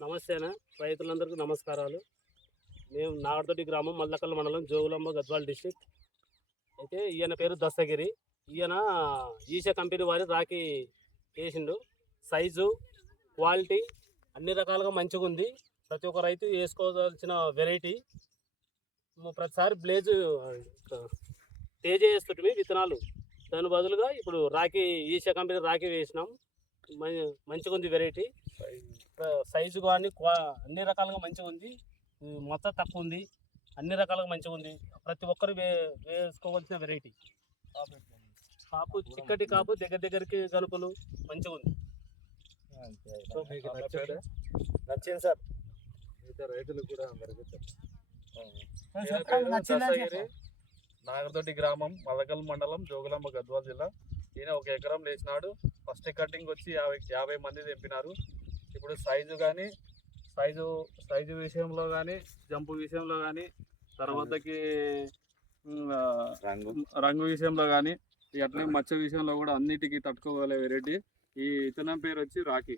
నమస్తే అన్న, రైతులందరికీ నమస్కారాలు. మేము నాగర్దొడ్డి గ్రామం, మల్లకల్ మండలం, జోగులాంబ, గద్వాల్ డిస్ట్రిక్ట్. అయితే ఈయన పేరు దస్తగిరి. ఈయన ఈషా కంపెనీ వారి రాఖీ వేసిండు. సైజు, క్వాలిటీ అన్ని రకాలుగా మంచిగా ఉంది. ప్రతి ఒక్క రైతు వేసుకోవాల్సిన వెరైటీ. ప్రతిసారి బ్లేజ్ తేజ వేస్తుంటే విత్తనాలు, దాని బదులుగా ఇప్పుడు రాఖీ ఈషా కంపెనీ రాఖీ వేసినాం. మంచిగా ఉంది వెరైటీ. సైజు కానీ అన్ని రకాలుగా మంచిగా ఉంది. మొత్తం తక్కువ ఉంది, అన్ని రకాలుగా మంచిగా ఉంది. ప్రతి ఒక్కరు వేసుకోవాల్సిన వెరైటీ. కాపు చిక్కటి కాపు, దగ్గరికి గనుపులు మంచిగా ఉంది. నచ్చింది సార్. రైతులకు కూడా అందరికీ నాగర్దొడ్డి గ్రామం, మల్లకల్ మండలం, జోగులాంబ, గద్వాల్ జిల్లా. ఈయన 1 ఎకరం వేసినాడు. ఫస్ట్ కటింగ్ వచ్చి 50 మంది తెంపినారు. ఇప్పుడు సైజు విషయంలో కానీ, జంపు విషయంలో కానీ, తర్వాతకి రంగు విషయంలో కానీ, అట్లనే మచ్చ విషయంలో కూడా అన్నిటికీ తట్టుకోగల వెరైటీ. ఈ విత్తనం పేరు వచ్చి రాఖీ.